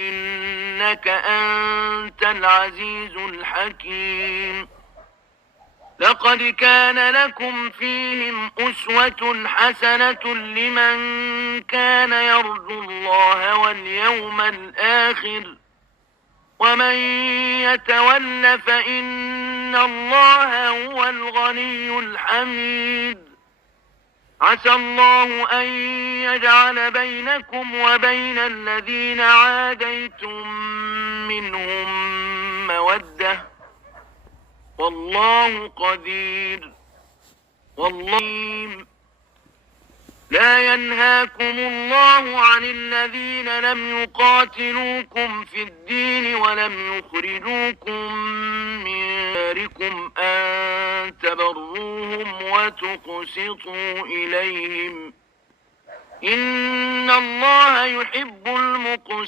إنك أنت العزيز الحكيم. لقد كان لكم فيهم أسوة حسنة لمن كان يرجو الله واليوم الآخر ومن يتول فإن الله هو الغني الحميد. عسى الله أن يجعل بينكم وبين الذين عاديتم منهم مودة والله قدير. والله لا ينهاكم الله عن الذين لم يقاتلوكم في الدين ولم يخرجوكم من دياركم أن تبروهم وتقسطوا إليهم إن الله يحب المقسطين.